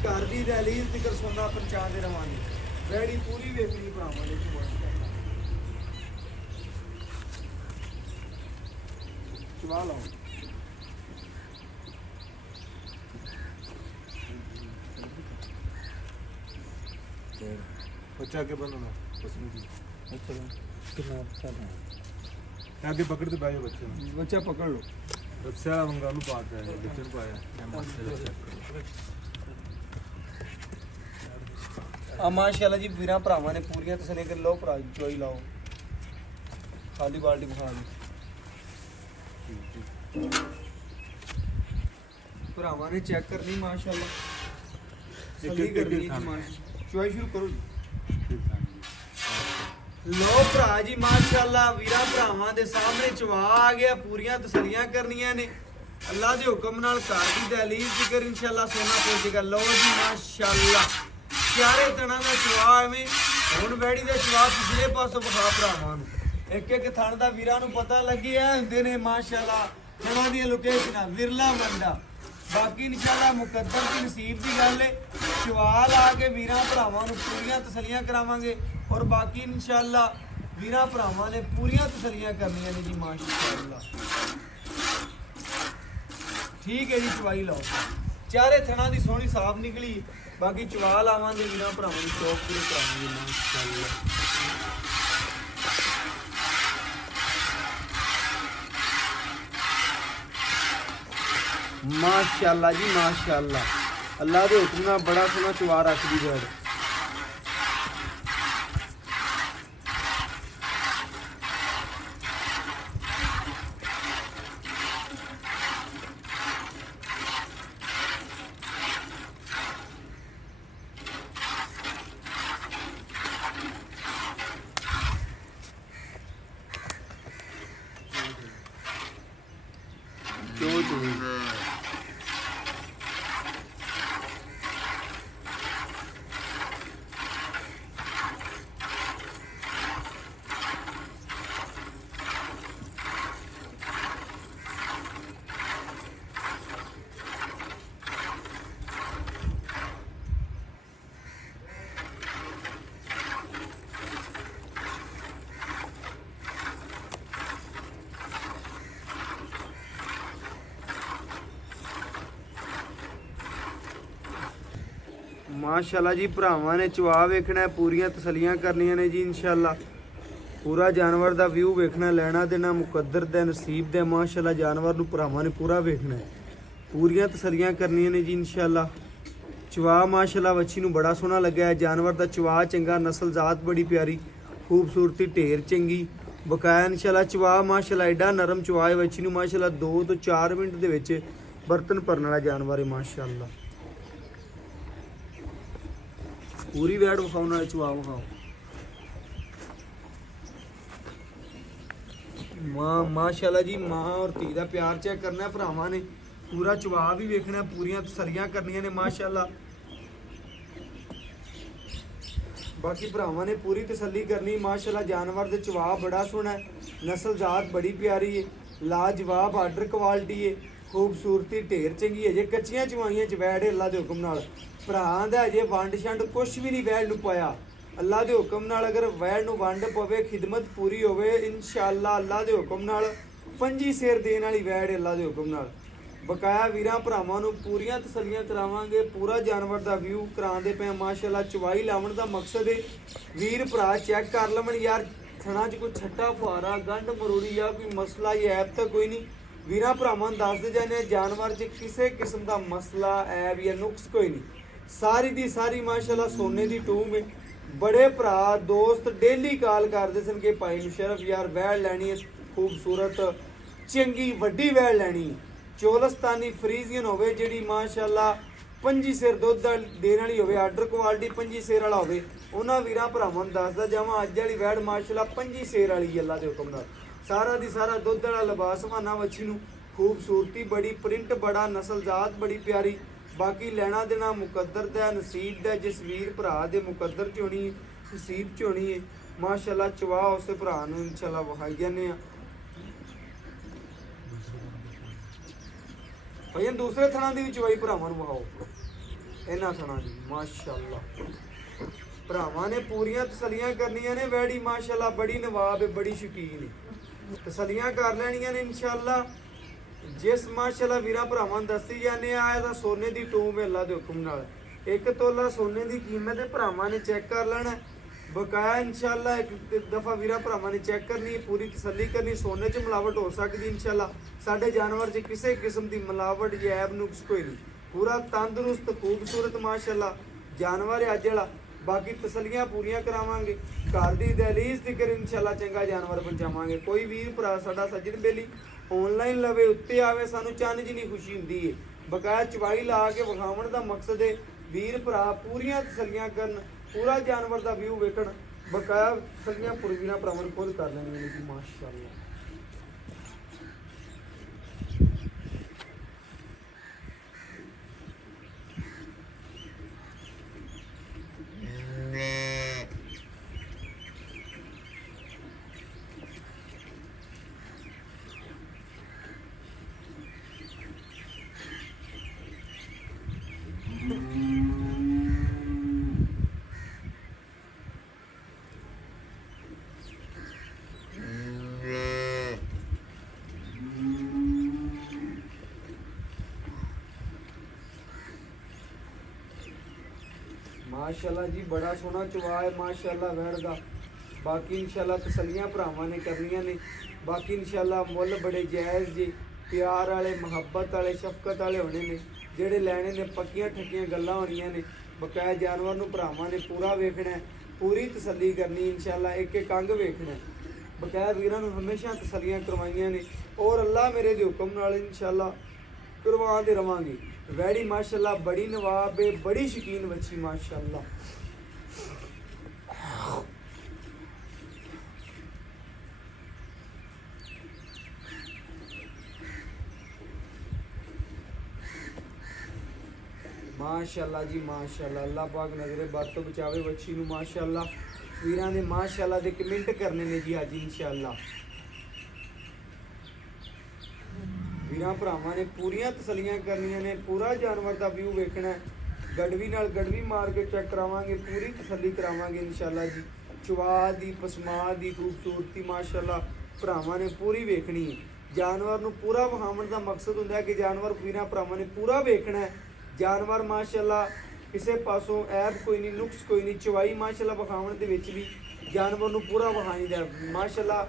ਘਰ ਦੀ ਦਹਲੀਜ਼ ਤੱਕ ਸੋਨਾ ਪਹੁੰਚਾਉਂਦੇ ਰਵਾਂਗੇ। ਵੈੜੀ ਪੂਰੀ ਵੇਖਣੀ ਭਰਾਵਾਂ ਨੇ ਚਵਾ ਲਾਓ ਬੱਚਾ ਅੱਗੇ ਬਣਾਉਣਾ ਉਸਨੂੰ ਜੀ ਕਿੰਨਾ ਅੱਗੇ ਪਕੜ ਤੇ ਬਾਇਓ ਬੱਚੇ ਨੂੰ ਬੱਚਾ ਪਕੜ ਲਓ ਰੱਸਿਆ ਵੰਗਾ ਨੂੰ ਪਾ ਕੇ ਬੱਚੇ ਨੂੰ ਪਾਇਆ ਮੈਂ ਮਾਸਟਰ ਚੈੱਕ ਆ ਮਾਸ਼ਾਅੱਲਾ ਜੀ ਵੀਰਾਂ ਭਰਾਵਾਂ ਨੇ ਪੂਰੀਆਂ ਤਸੱਲੀਆਂ ਕਰ ਲਓ ਭਰਾ ਚੋਈ ਲਾਓ ਖਾਲੀ ਬਾਲਟੀ ਬਖਾ ਦਿਓ ਭਰਾਵਾਂ ਨੇ ਚੈੱਕ ਕਰਨੀ ਮਾਸ਼ਾਅੱਲਾ ਤਸੱਲੀ ਕਰਨੀ ਹੈ ਚੋਈ ਸ਼ੁਰੂ ਕਰੋ ਲੋ ਭਰਾ ਜੀ ਮਾਸ਼ਾਅੱਲਾ ਵੀਰਾਂ ਭਰਾਵਾਂ ਦੇ ਸਾਹਮਣੇ ਚਵਾ ਆ ਗਿਆ ਪੂਰੀਆਂ ਤਸੱਲੀਆਂ ਕਰਨੀਆਂ ਨੇ ਅੱਲਾ ਦੇ ਹੁਕਮ ਨਾਲ ਘਰ ਦੀ ਦਹਲੀਜ਼ ਜ਼ਿਕਰ ਇਨਸ਼ਾਅੱਲਾ ਸੋਨਾ ਪਹੁੰਚੇਗਾ। ਲੋ ਜੀ ਮਾਸ਼ਾਅੱਲਾ ਚਾਰੇ ਤਣਾ ਦਾ ਚਵਾ ਐਵੇਂ ਹੁਣ ਵੈੜੀ ਦਾ ਚਵਾ ਪਿਛਲੇ ਪਾਸੋਂ ਵਿਖਾ ਭਰਾਵਾਂ ਨੂੰ ਇੱਕ ਇੱਕ ਥਣ ਦਾ ਵੀਰਾਂ ਨੂੰ ਪਤਾ ਲੱਗਿਆ ਹੁੰਦੇ ਨੇ ਮਾਸ਼ਾਅੱਲਾ ਥਣਾਂ ਦੀਆਂ ਲੋਕੇਸ਼ਨਾਂ ਵਿਰਲਾ ਮੰਡਾ ਬਾਕੀ ਇਨਸ਼ਾਅੱਲਾ ਮੁਕੱਦਰ ਦੀ ਨਸੀਬ ਦੀ ਗੱਲ ਹੈ। ਚਵਾ ਲਾ ਕੇ ਵੀਰਾਂ ਭਰਾਵਾਂ ਨੂੰ ਪੂਰੀਆਂ ਤਸੱਲੀਆਂ ਕਰਾਵਾਂਗੇ ਔਰ ਬਾਕੀ ਇਨਸ਼ਾਅੱਲਾ ਵੀਰਾਂ ਭਰਾਵਾਂ ਨੇ ਪੂਰੀਆਂ ਤਸੱਲੀਆਂ ਕਰਨੀਆਂ ਨੇ ਜੀ ਮਾਸ਼ਾਅੱਲਾ। ਠੀਕ ਹੈ ਜੀ ਚਵਾਈ ਲਾਓ ਚਾਰੇ ਥਣਾਂ ਦੀ ਸੋਹਣੀ ਸਾਫ ਨਿਕਲੀ ਬਾਕੀ ਚਵਾ ਲਾਵਾਂਗੇ ਵੀਰਾਂ ਭਰਾਵਾਂ ਨੂੰ ਸ਼ੌਕ ਪੂਰੇ ਕਰਾਵਾਂਗੇ ਮਾਸ਼ਾਅੱਲਾ ਜੀ ਮਾਸ਼ਾਅੱਲਾ। ਅੱਲਾ ਦੇ ਹੁਕਮ ਨਾਲ ਬੜਾ ਸੋਹਣਾ ਚਵਾ ਰੱਖਦੀ ਹੈ। ਮਾਸ਼ਾਅੱਲਾ ਜੀ ਭਰਾਵਾਂ ਨੇ ਚਵਾ ਵੇਖਣਾ ਹੈ, ਪੂਰੀਆਂ ਤਸੱਲੀਆਂ ਕਰਨੀਆਂ ਨੇ ਜੀ ਇਨਸ਼ਾਅੱਲਾ। ਪੂਰਾ ਜਾਨਵਰ ਦਾ ਵਿਊ ਵੇਖਣਾ, ਲੈਣਾ ਦੇਣਾ ਮੁਕੱਦਰ ਦਾ ਨਸੀਬ ਦਾ। ਮਾਸ਼ਾਅੱਲਾ ਜਾਨਵਰ ਨੂੰ ਭਰਾਵਾਂ ਨੇ ਪੂਰਾ ਵੇਖਣਾ ਹੈ, ਪੂਰੀਆਂ ਤਸੱਲੀਆਂ ਕਰਨੀਆਂ ਨੇ ਜੀ ਇਨਸ਼ਾਅੱਲਾ। ਚਵਾ ਮਾਸ਼ਾਅੱਲਾ ਵੱਛੀ ਨੂੰ ਬੜਾ ਸੋਹਣਾ ਲੱਗਿਆ ਹੈ। ਜਾਨਵਰ ਦਾ ਚਵਾ ਚੰਗਾ, ਨਸਲ ਜ਼ਾਤ ਬੜੀ ਪਿਆਰੀ, ਖੂਬਸੂਰਤੀ ਢੇਰ ਚੰਗੀ ਬਕਾਇਆ ਇਨਸ਼ਾਅੱਲਾ। ਚਵਾ ਮਾਸ਼ਾਅੱਲਾ ਐਡਾ ਨਰਮ ਚਵਾ ਹੈ ਵੱਛੀ ਨੂੰ ਮਾਸ਼ਾਅੱਲਾ 2 ਤੋਂ 4 ਮਿੰਟ ਦੇ ਵਿੱਚ ਬਰਤਨ ਭਰਨ ਵਾਲਾ ਜਾਨਵਰ ਹੈ ਮਾਸ਼ਾਅੱਲਾ। ਪੂਰੀ ਵੈੜ ਵਿਖਾਉਣ ਵਾਲੇ ਚਵਾ ਵਿਖਾਓ। ਮਾਸ਼ਾਅੱਲਾ ਜੀ ਮਾਂ ਔਰ ਧੀ ਦਾ ਪਿਆਰ ਚੈੱਕ ਕਰਨਾ ਹੈ ਭਰਾਵਾਂ ਨੇ, ਪੂਰਾ ਚਵਾ ਵੀ ਵੇਖਣਾ, ਪੂਰੀਆਂ ਤਸੱਲੀਆਂ ਕਰਨੀਆਂ ਨੇ ਮਾਸ਼ਾਅੱਲਾ। ਬਾਕੀ ਭਰਾਵਾਂ ਨੇ ਪੂਰੀ ਤਸੱਲੀ ਕਰਨੀ ਮਾਸ਼ਾਅੱਲਾ। ਜਾਨਵਰ ਦੇ ਚਵਾ ਬੜਾ ਸੋਹਣਾ ਹੈ, ਨਸਲ ਜ਼ਾਤ ਬੜੀ ਪਿਆਰੀ ਹੈ, ਲਾਜਵਾਬ ਆਰਡਰ ਕੁਆਲਿਟੀ ਹੈ, ਖੂਬਸੂਰਤੀ ਢੇਰ ਚੰਗੀ ਹੈ। ਜੇ ਕੱਚੀਆਂ ਚਵਾਈਆਂ ਚ ਵੈੜ ਹੈ ਅੱਲਾ ਦੇ ਹੁਕਮ ਨਾਲ, ਭਰਾ ਦਾ ਅਜੇ ਵੰਡ ਛੰਡ ਕੁਛ ਵੀ ਨਹੀਂ ਵੈੜ ਨੂੰ ਪਾਇਆ। ਅੱਲਾ ਦੇ ਹੁਕਮ ਨਾਲ ਅਗਰ ਵੈੜ ਨੂੰ ਵੰਡ ਪਵੇ, ਖਿਦਮਤ ਪੂਰੀ ਹੋਵੇ ਇਨਸ਼ਾਅੱਲਾ ਅੱਲਾ ਦੇ ਹੁਕਮ ਨਾਲ 25 ਸੇਰ ਦੇਣ ਵਾਲੀ ਵੈੜ ਅੱਲਾ ਦੇ ਹੁਕਮ ਨਾਲ। ਬਕਾਇਆ ਵੀਰਾਂ ਭਰਾਵਾਂ ਨੂੰ ਪੂਰੀਆਂ ਤਸੱਲੀਆਂ ਕਰਾਵਾਂਗੇ, ਪੂਰਾ ਜਾਨਵਰ ਦਾ ਵਿਊ ਕਰਾਉਂਦੇ ਪਏ ਮਾਸ਼ਾਅੱਲਾ। ਚਵਾਈ ਲਾਉਣ ਦਾ ਮਕਸਦ ਹੈ ਵੀਰ ਭਰਾ ਚੈੱਕ ਕਰ ਲਵਣ ਯਾਰ ਥਣਾ 'ਚ ਕੋਈ ਛੱਟਾ ਫੁਆਰਾ ਗੰਢ ਮਰੂੜੀ ਜਾਂ ਕੋਈ ਮਸਲਾ ਜਾਂ ਐਬ ਤਾਂ ਕੋਈ ਨਹੀਂ। ਵੀਰਾਂ ਭਰਾਵਾਂ ਨੂੰ ਦੱਸਦੇ ਜਾਂਦੇ ਜਾਨਵਰ 'ਚ ਕਿਸੇ ਕਿਸਮ ਦਾ ਮਸਲਾ ਐਬ ਜਾਂ ਨੁਕਸ ਕੋਈ ਨਹੀਂ। ਸਾਰੀ ਦੀ ਸਾਰੀ ਮਾਸ਼ਾਅੱਲਾ ਸੋਨੇ ਦੀ ਟੂਮ ਹੈ। ਬੜੇ ਭਰਾ ਦੋਸਤ ਡੇਲੀ ਕਾਲ ਕਰਦੇ ਸਨ ਕਿ ਭਾਈ ਮੁਸ਼ਰਫ ਯਾਰ ਵੈੜ ਲੈਣੀ ਹੈ, ਖੂਬਸੂਰਤ ਚੰਗੀ ਵੱਡੀ ਵੈੜ ਲੈਣੀ, ਚੋਲਸਤਾਨੀ ਫਰੀਜ਼ੀਅਨ ਹੋਵੇ ਜਿਹੜੀ ਮਾਸ਼ਾਅੱਲਾ 25 ਸੇਰ ਦੁੱਧ ਦੇਣ ਵਾਲੀ ਹੋਵੇ, ਆਰਡਰ ਕੁਆਲਿਟੀ 25 ਸੇਰ ਵਾਲਾ ਹੋਵੇ। ਉਹਨਾਂ ਵੀਰਾਂ ਭਰਾਵਾਂ ਨੂੰ ਦੱਸਦਾ ਜਾਵਾਂ ਅੱਜ ਵਾਲੀ ਵੈੜ ਮਾਸ਼ਾਅੱਲਾ 25 ਸੇਰ ਵਾਲੀ ਅੱਲਾ ਦੇ ਹੁਕਮ ਨਾਲ। ਸਾਰਾ ਦੀ ਸਾਰਾ ਦੁੱਧ ਵਾਲਾ ਲਿਬਾਸ ਮਾਨਾ ਵੱਛੀ ਨੂੰ, ਖੂਬਸੂਰਤੀ ਬੜੀ, ਪ੍ਰਿੰਟ ਬੜਾ, ਨਸਲ ਜ਼ਾਤ ਬੜੀ ਪਿਆਰੀ। ਬਾਕੀ ਲੈਣਾ ਦੇਣਾ ਮੁਕੱਦਰ ਦਾ ਨਸੀਬ ਦਾ, ਜਿਸ ਵੀਰ ਭਰਾ ਦੇ ਮੁਕੱਦਰ ਚ ਹੋਣੀ ਨਸੀਬ ਚ ਹੋਣੀ ਹੈ ਮਾਸ਼ਾਅੱਲਾ। ਚਵਾ ਉਸੇ ਭਰਾ ਨੂੰ ਇਨਸ਼ਾਅੱਲਾ ਵਹਾਈ ਜਾਂਦੇ ਆ ਭਾਈ। ਦੂਸਰੇ ਥਣਾ ਦੀ ਵੀ ਚਵਾਈ ਭਰਾਵਾਂ ਨੂੰ ਵਹਾਓ, ਇਹਨਾਂ ਥਣਾ ਦੀ ਮਾਸ਼ਾਅੱਲਾ। ਭਰਾਵਾਂ ਨੇ ਪੂਰੀਆਂ ਤਸੱਲੀਆਂ ਕਰਨੀਆਂ ਨੇ, ਵੈੜੀ ਮਾਸ਼ਾਅੱਲਾ ਬੜੀ ਨਵਾਬ ਹੈ, ਬੜੀ ਸ਼ੌਕੀਨ ਹੈ, ਤਸੱਲੀਆਂ ਕਰ ਲੈਣੀਆਂ ਨੇ ਇਨਸ਼ਾਅੱਲਾ। ਜਿਸ ਮਾਸ਼ਾਅੱਲਾ ਵੀਰਾਂ ਭਰਾਵਾਂ ਨੂੰ ਦੱਸੀ ਜਾਂਦੇ ਆ ਇਹਦਾ ਸੋਨੇ ਦੀ ਟੂਮ ਹੈ ਅੱਲਾ ਦੇ ਹੁਕਮ ਨਾਲ। 1 ਤੋਲਾ ਸੋਨੇ ਦੀ ਕੀਮਤ ਹੈ, ਭਰਾਵਾਂ ਨੇ ਚੈੱਕ ਕਰ ਲੈਣਾ ਬਕਾਇਆ ਇਨਸ਼ਾਅੱਲਾ। ਇੱਕ ਦਫਾ ਵੀਰਾਂ ਭਰਾਵਾਂ ਨੇ ਚੈੱਕ ਕਰਨੀ, ਪੂਰੀ ਤਸੱਲੀ ਕਰਨੀ। ਸੋਨੇ 'ਚ ਮਿਲਾਵਟ ਹੋ ਸਕਦੀ ਇਨਸ਼ਾਅੱਲਾ, ਸਾਡੇ ਜਾਨਵਰ 'ਚ ਕਿਸੇ ਕਿਸਮ ਦੀ ਮਿਲਾਵਟ ਜਾਂ ਐਬ ਨੁਕਸ ਕੋਈ ਨਹੀਂ। ਪੂਰਾ ਤੰਦਰੁਸਤ ਖੂਬਸੂਰਤ ਮਾਸ਼ਾਅੱਲਾ ਜਾਨਵਰ ਹੈ ਅੱਜ ਵਾਲਾ। ਬਾਕੀ ਤਸੱਲੀਆਂ ਪੂਰੀਆਂ ਕਰਾਵਾਂਗੇ, ਘਰ ਦੀ ਦਹਲੀਜ਼ ਤੀਕਰ ਇਨਸ਼ਾਅੱਲਾ ਚੰਗਾ ਜਾਨਵਰ ਪਹੁੰਚਾਵਾਂਗੇ। ਕੋਈ ਵੀਰ ਭਰਾ ਸਾਡਾ ਸੱਜਣ ਬੇਲੀ ਆਨਲਾਈਨ ਲਵੇ ਉੱਤੇ ਆਵੇ, ਸਾਨੂੰ ਚੰਨ ਜਿੰਨੀ ਖੁਸ਼ੀ ਹੁੰਦੀ ਹੈ। ਬਕਾਇਆ ਚਵਾਈ ਲਾ ਕੇ ਵਿਖਾਉਣ ਦਾ ਮਕਸਦ ਹੈ ਵੀਰ ਭਰਾ ਪੂਰੀਆਂ ਤਸੱਲੀਆਂ ਕਰਨ, ਪੂਰਾ ਜਾਨਵਰ ਦਾ ਵਿਊ ਵੇਖਣ। ਬਕਾਇਆ ਤਸੱਲੀਆਂ ਪੂਰੀਆਂ ਭਰਾਵਾਂ ਨੂੰ ਖੁਦ ਕਰ ਲੈਣੀਆਂ ਨੇ ਜੀ ਮਾਸ਼ਾਅੱਲਾ। माशाअल्लाह जी बड़ा सोहना चवा है माशाअल्लाह वैड़ का। बाकी इंशाअल्लाह तसलियां भरावां ने करनियां ने। बाकी इंशाअल्लाह मुल बड़े जायज़ जी, प्यार वाले, मुहब्बत वाले, शफकत वाले होने ने। जेड़े लैने ने पक्कियां ठक्कियां गल्लां होनियां ने। बकाया जानवर नूं भरावां ने पूरा वेखना है, पूरी तसल्ली करनी इंशाअल्लाह, एक एक अंग वेखना है। बकाया वीरां नूं हमेशा तसलियां करवाइयां ने और अल्लाह मेरे दे हुक्म नाल इंशाअल्लाह करवाते रवांगे। वैड़ी माशाअल्लाह बड़ी नवाब है, बड़ी शकीन बच्ची माशाअल्लाह। माशाअल्लाह जी माशाअल्लाह, अल्लाह पाक नजरे बद तो बचावे बच्ची नूं माशाअल्लाह। वीरां ने माशाअल्लाह दे कमेंट करने ने जी अज इंशाअल्लाह। वीरां भरावां ने पूरियां तसलियां करनियां ने, पूरा जानवर का व्यू वेखना है। गड़वी नाल गड़वी मार के चेक करावांगे, पूरी तसल्ली करावांगे इंशाअल्लाह जी। चवा दी, पसमा दी खूबसूरती माशाअल्लाह भरावां ने पूरी वेखनी है। जानवर नूं पूरा विखाउण दा मकसद हुंदा है कि जानवर वीरां भरावां ने पूरा वेखना है। जानवर माशाअल्लाह ਕਿਸੇ ਪਾਸੋਂ ਐਬ ਕੋਈ ਨਹੀਂ, ਨੁਕਸ ਕੋਈ ਨਹੀਂ। ਚਵਾਈ ਮਾਸ਼ਾਅੱਲਾ ਵਿਖਾਉਣ ਦੇ ਵਿੱਚ ਵੀ ਜਾਨਵਰ ਨੂੰ ਪੂਰਾ ਵਹਾਈਦਾ ਮਾਸ਼ਾਅੱਲਾ।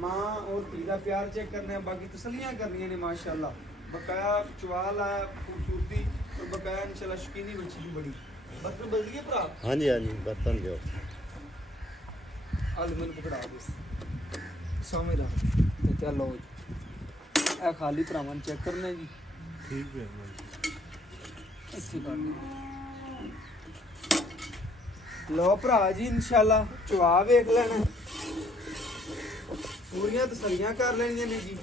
ਮਾਂ ਔਰ ਧੀ ਦਾ ਪਿਆਰ ਚੈੱਕ ਕਰਨਾ ਹੈ, ਬਾਕੀ ਤਸੱਲੀਆਂ ਕਰਨੀਆਂ ਨੇ ਮਾਸ਼ਾਅੱਲਾ। ਬਕਾਇਆ ਚਵਾਲ ਆ ਖੂਬਸੂਰਤੀ ਔਰ ਬਕਾਇਆ ਇਨਸ਼ਾਅੱਲਾ ਸ਼ਕੀਨੀ ਬੱਚੀ ਵੀ ਬੜੀ। ਬਰਤਨ ਬਦਲੀਏ ਭਰਾ? ਹਾਂਜੀ ਹਾਂਜੀ ਬਰਤਨ ਦਿਓ। ਆਲ ਮੈਨੂੰ ਪਕੜਾ ਦੇ ਸਾਹਮਣੇ ਲਾ ਤੇ ਚੱਲੋ ਜੀ। ਇਹ ਖਾਲੀ ਭਰਾਵਾਂ ਨੂੰ ਚੈੱਕ ਕਰਨਾ ਜੀ। ਠੀਕ ਹੈ ਇੱਥੇ ਕਰ ਲਓ ਭਰਾ ਜੀ ਇਨਸ਼ਾਅੱਲਾ ਚਵਾ ਵੇਖ ਲੈਣਾ, ਪੂਰੀਆਂ ਤਸੱਲੀਆਂ ਕਰ ਲੈਣੀਆਂ ਨੇ ਜੀ।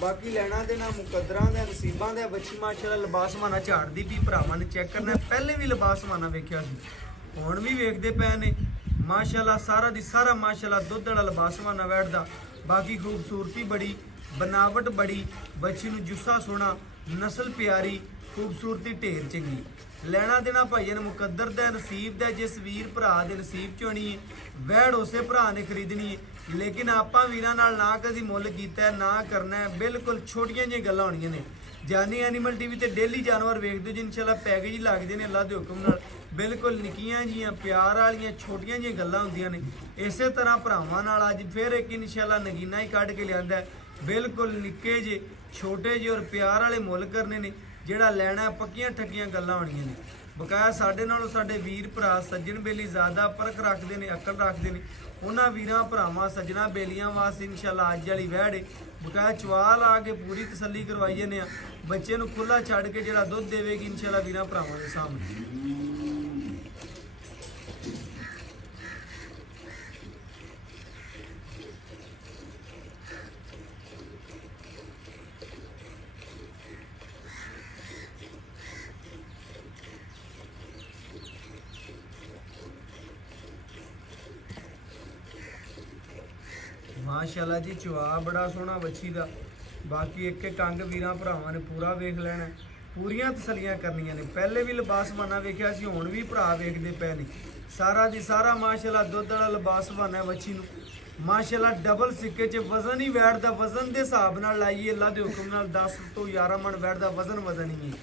ਬਾਕੀ ਲੈਣਾ ਦੇਣਾ ਮੁਕੱਦਰਾਂ ਦਾ ਨਸੀਬਾਂ ਦਾ। ਬੱਚੀ ਮਾਸ਼ਾਅੱਲਾ ਲਿਬਾਸਮਾਨਾ ਝਾੜਦੀ ਵੀ ਭਰਾਵਾਂ ਨੇ ਚੈੱਕ ਕਰਨਾ। ਪਹਿਲੇ ਵੀ ਲਿਬਾਸਮਾਨਾ ਵੇਖਿਆ ਸੀ, ਹੁਣ ਵੀ ਵੇਖਦੇ ਪਏ ਨੇ ਮਾਸ਼ਾਅੱਲਾ। ਸਾਰਾ ਦੀ ਸਾਰਾ ਮਾਸ਼ਾਅੱਲਾ ਦੁੱਧ ਵਾਲਾ ਲਿਬਾਸਮਾਨਾ ਬੈਠਦਾ। ਬਾਕੀ ਖੂਬਸੂਰਤੀ ਬੜੀ, ਬਨਾਵਟ ਬੜੀ, ਬੱਚੀ ਨੂੰ ਜੁੱਸਾ ਸੋਹਣਾ, ਨਸਲ ਪਿਆਰੀ, ਖੂਬਸੂਰਤੀ ਢੇਰ ਚੰਗੀ। ਲੈਣਾ ਦੇਣਾ ਭਾਈਆਂ ਨੇ ਮੁਕੱਦਰ ਦਾ ਨਸੀਬ ਦਾ। ਜਿਸ ਵੀਰ ਭਰਾ ਦੇ ਨਸੀਬ ਚ ਹੋਣੀ ਹੈ ਵੈੜ ਉਸੇ ਭਰਾ ਨੇ ਖਰੀਦਣੀ ਹੈ। ਲੇਕਿਨ ਆਪਾਂ ਵੀਰਾਂ ਨਾਲ ਨਾ ਕਦੀ ਮੁੱਲ ਕੀਤਾ ਨਾ ਕਰਨਾ ਹੈ। ਬਿਲਕੁਲ ਛੋਟੀਆਂ ਜਿਹੀਆਂ ਗੱਲਾਂ ਹੋਣੀਆਂ ਨੇ। ਜਾਨੀ ਐਨੀਮਲ ਟੀਵੀ ਤੇ ਡੇਲੀ ਜਾਨਵਰ ਵੇਖਦੇ ਜੀ ਇਨਸ਼ਾਅੱਲਾ ਪੈਕੇਜ ਹੀ ਲੱਗਦੇ ਨੇ ਅੱਲਾ ਦੇ ਹੁਕਮ ਨਾਲ। ਬਿਲਕੁਲ ਨਿੱਕੀਆਂ ਜੀਆਂ ਪਿਆਰ ਵਾਲੀਆਂ ਛੋਟੀਆਂ ਜਿਹੀਆਂ ਗੱਲਾਂ ਹੁੰਦੀਆਂ ਨੇ। ਇਸੇ ਤਰ੍ਹਾਂ ਭਰਾਵਾਂ ਨਾਲ ਅੱਜ ਫਿਰ ਇੱਕ ਇਨਸ਼ਾਅੱਲਾ ਨਗੀਨਾ ਹੀ ਕੱਢ ਕੇ ਲਿਆਂਦਾ। ਬਿਲਕੁਲ ਨਿੱਕੇ ਜੇ ਛੋਟੇ ਜਿਹੇ ਔਰ ਪਿਆਰ ਵਾਲੇ ਮੁੱਲ ਕਰਨੇ ਨੇ। ਜਿਹੜਾ ਲੈਣਾ ਪੱਕੀਆਂ ਠੱਕੀਆਂ ਗੱਲਾਂ ਹੋਣੀਆਂ ਨੇ। ਬਕਾਇਆ ਸਾਡੇ ਨਾਲੋਂ ਸਾਡੇ ਵੀਰ ਭਰਾ ਸੱਜਣ ਬੇਲੀ ਜ਼ਿਆਦਾ ਪਰਖ ਰੱਖਦੇ ਨੇ, ਅਕਲ ਰੱਖਦੇ ਨੇ। ਉਹਨਾਂ ਵੀਰਾਂ ਭਰਾਵਾਂ ਸੱਜਣਾ ਬੇਲੀਆਂ ਵਾਸਤੇ ਇਨਸ਼ਾਅੱਲਾ ਅੱਜ ਵਾਲੀ ਵਹਿੜੇ ਬਕਾਇਆ ਚਵਾਲ ਆ ਕੇ ਪੂਰੀ ਤਸੱਲੀ ਕਰਵਾਈ ਜਾਂਦੇ ਆ। ਬੱਚੇ ਨੂੰ ਖੁੱਲਾ ਛੱਡ ਕੇ ਜਿਹੜਾ ਦੁੱਧ ਦੇਵੇਗੀ ਇਨਸ਼ਾਅੱਲਾ ਵੀਰਾਂ ਭਰਾਵਾਂ ਦੇ ਸਾਹਮਣੇ। ਮਾਸ਼ਾਅੱਲਾ ਜੀ ਚਵਾ ਬੜਾ ਸੋਹਣਾ ਬੱਚੀ ਦਾ। ਬਾਕੀ ਇੱਕ ਇੱਕ ਅੰਗ ਵੀਰਾਂ ਭਰਾਵਾਂ ਨੇ ਪੂਰਾ ਵੇਖ ਲੈਣਾ, ਪੂਰੀਆਂ ਤਸੱਲੀਆਂ ਕਰਨੀਆਂ ਨੇ। ਪਹਿਲੇ ਵੀ ਲਿਬਾਸਮਾਨਾ ਵੇਖਿਆ ਸੀ, ਹੁਣ ਵੀ ਭਰਾ ਵੇਖਦੇ ਪਏ ਨੇ। ਸਾਰਾ ਦੀ ਸਾਰਾ ਮਾਸ਼ਾਅੱਲਾ ਦੁੱਧ ਵਾਲਾ ਲਿਬਾਸਮਾਨਾ ਬੱਚੀ ਨੂੰ ਮਾਸ਼ਾਅੱਲਾ। ਡਬਲ ਸਿੱਕੇ 'ਚ ਵਜ਼ਨ ਹੀ ਵੈੜ ਦਾ ਵਜ਼ਨ ਦੇ ਹਿਸਾਬ ਨਾਲ ਲਾਈਏ ਅੱਲਾ ਦੇ ਹੁਕਮ ਨਾਲ 10 ਤੋਂ 11 ਮਣ ਵੈੜ ਦਾ ਵਜ਼ਨ ਹੀ ਹੈ।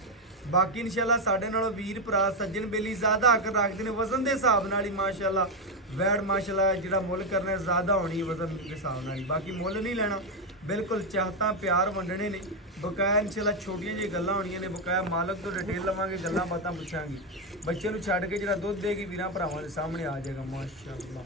ਬਾਕੀ ਇਨਸ਼ਾਅੱਲਾ ਸਾਡੇ ਨਾਲੋਂ ਵੀਰ ਭਰਾ ਸੱਜਣ ਬੇਲੀ ਜ਼ਿਆਦਾ ਹੱਕ ਰੱਖਦੇ ਨੇ ਵਜ਼ਨ ਦੇ ਹਿਸਾਬ ਨਾਲ ਹੀ ਮਾਸ਼ਾਅੱਲਾ। ਵੈੜ ਮਾਸ਼ਾਅੱਲਾ ਜਿਹੜਾ ਮੁੱਲ ਕਰਨਾ ਜ਼ਿਆਦਾ ਹੋਣੀ ਹੈ ਵਜ਼ਨ ਦੇ ਹਿਸਾਬ ਨਾਲ ਹੀ। ਬਾਕੀ ਮੁੱਲ ਨਹੀਂ ਲੈਣਾ, ਬਿਲਕੁਲ ਚਾਹਤਾਂ ਪਿਆਰ ਵੰਡਣੇ ਨੇ। ਬਕਾਇਆ ਇਨਸ਼ਾਅੱਲਾ ਛੋਟੀਆਂ ਜਿਹੀਆਂ ਗੱਲਾਂ ਹੋਣੀਆਂ ਨੇ। ਬਕਾਇਆ ਮਾਲਕ ਤੋਂ ਡਿਟੇਲ ਲਵਾਂਗੇ, ਗੱਲਾਂ ਬਾਤਾਂ ਪੁੱਛਾਂਗੇ। ਬੱਚੇ ਨੂੰ ਛੱਡ ਕੇ ਜਿਹੜਾ ਦੁੱਧ ਦੇਗੀ ਵੀਰਾਂ ਭਰਾਵਾਂ ਦੇ ਸਾਹਮਣੇ ਆ ਜਾਏਗਾ ਮਾਸ਼ਾਅੱਲਾ।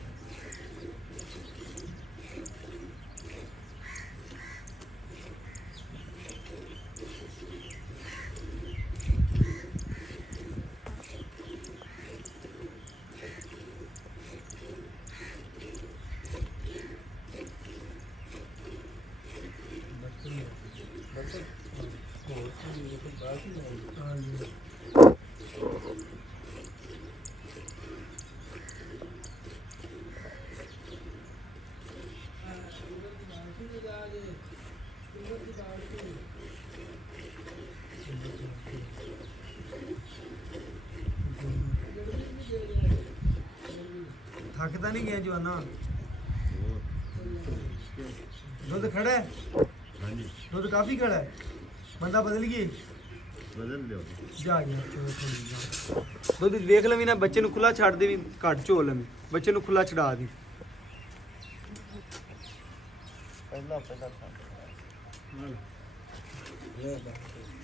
ਥੱਕਦਾ ਨਹੀਂ ਗਿਆ ਜਵਾਨਾ। ਦੁੱਧ ਖੜਾ ਹੈ? ਹਾਂਜੀ ਦੁੱਧ ਕਾਫੀ ਖੜਾ ਹੈ। ਬੰਦਾ ਬਦਲ ਗਈ ਬਦਲ ਲਿਓ। ਜਾ ਯਾਰ ਚਲੋ ਦੁੱਧ ਵੇਖ ਲਵੀਂ ਨਾ। ਬੱਚੇ ਨੂੰ ਖੁੱਲਾ ਛੱਡ ਦੇਵੀਂ, ਘੱਟ ਝੋਲ ਲਵੀਂ। ਬੱਚੇ ਨੂੰ ਖੁੱਲਾ ਛਡਾ ਦੀ। ਪਹਿਲਾ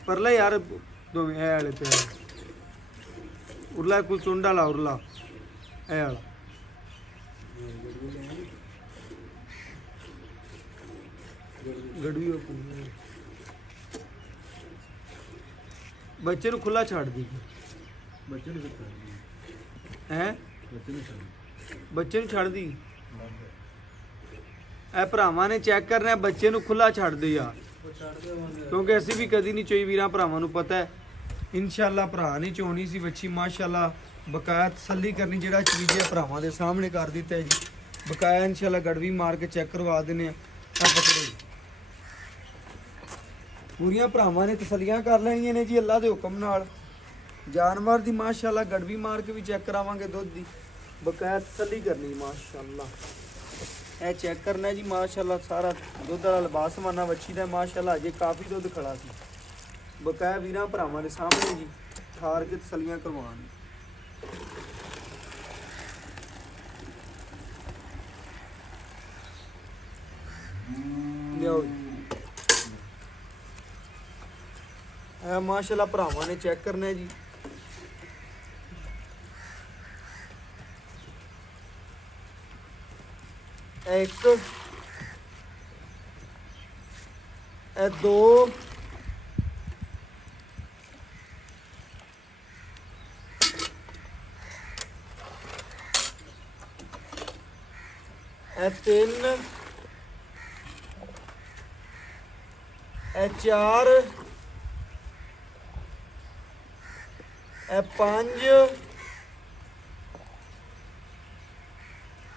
ਪਰਲਾ ਯਾਰ ਦੋਵੇਂ ਇਹ ਵਾਲੇ ਤੇ ਉਰਲਾ ਕੋਈ ਚੁੰਡਾ ਲਾ ਉਰਲਾ ਇਹ ਵਾਲਾ ਗੜਵੀ ਬੱਚੇ ਨੂੰ ਖੁੱਲਾ ਛੱਡ ਦੀ। ਬੱਚੇ ਨੂੰ ਹੈ ਬੱਚੇ ਨੂੰ ਛੱਡ ਦੀ। ਇਹ ਭਰਾਵਾਂ ਨੇ ਚੈੱਕ ਕਰਨਾ, ਬੱਚੇ ਨੂੰ ਖੁੱਲਾ ਛੱਡ ਦੇ ਯਾਰ, ਕਿਉਂਕਿ ਅਸੀਂ ਵੀ ਕਦੀ ਨਹੀਂ ਚੋਈ। ਵੀਰਾਂ ਭਰਾਵਾਂ ਨੂੰ ਪਤਾ ਹੈ ਇਨਸ਼ਾਅੱਲਾ ਭਰਾ ਨਹੀਂ ਚੋਣੀ ਸੀ ਬੱਚੀ ਮਾਸ਼ਾਅੱਲਾ। ਬਕਾਇਆ ਤਸੱਲੀ ਕਰਨੀ, ਜਿਹੜਾ ਚੀਜ਼ ਹੈ ਭਰਾਵਾਂ ਦੇ ਸਾਹਮਣੇ ਕਰ ਦਿੱਤਾ ਜੀ। ਬਕਾਇਆ ਇਨਸ਼ਾਅੱਲਾ ਗੜਵੀ ਮਾਰ ਕੇ ਚੈੱਕ ਕਰਵਾ ਦਿੰਦੇ ਆ। ਪੂਰੀਆਂ ਭਰਾਵਾਂ ਨੇ ਤਸੱਲੀਆਂ ਕਰ ਲੈਣੀਆਂ ਨੇ ਜੀ ਅੱਲਾ ਦੇ ਹੁਕਮ ਨਾਲ। ਜਾਨਵਰ ਦੀ ਮਾਸ਼ਾਅੱਲਾ ਗੜਵੀ ਮਾਰ ਕੇ ਵੀ ਚੈੱਕ ਕਰਾਵਾਂਗੇ ਦੁੱਧ ਦੀ। ਬਕਾਇਆ ਤਸੱਲੀ ਕਰਨੀ ਮਾਸ਼ਾਅੱਲਾ। ਇਹ ਚੈੱਕ ਕਰਨਾ ਜੀ ਮਾਸ਼ਾਅੱਲਾ। ਸਾਰਾ ਦੁੱਧ ਵਾਲਾ ਲਿਬਾਸਮਾਨਾ ਬੱਚੀ ਦਾ ਮਾਸ਼ਾਅੱਲਾ। ਅਜੇ ਕਾਫੀ ਦੁੱਧ ਖੜਾ ਸੀ। ਬਕਾਇਆ ਵੀਰਾਂ ਭਰਾਵਾਂ ਦੇ ਸਾਹਮਣੇ ਜੀ ਠਾਰ ਕੇ ਤਸੱਲੀਆਂ ਕਰਵਾਉਣ। ਲਿਆਓ ਜੀ। ਇਹ ਮਾਸ਼ਾਅੱਲਾ ਭਰਾਵਾਂ ਨੇ ਚੈੱਕ ਕਰਨਾ ਹੈ ਜੀ। ਇਹ ਇੱਕ, ਇਹ ਦੋ, ਇਹ ਤਿੰਨ, ਇਹ ਚਾਰ, ਇਹ ਪੰਜ,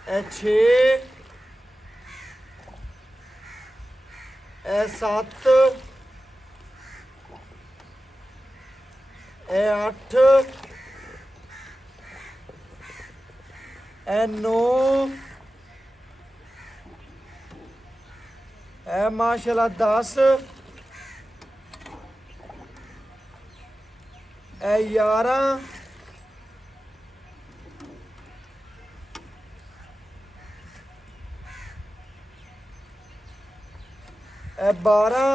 ਇਹ ਛੇ, ਇਹ ਸੱਤ, ਇਹ ਅੱਠ, ਇਹ ਨੌ, ਇਹ ਮਾਸ਼ਾਅੱਲਾ 10, ਇਹ 11, ਇਹ 12,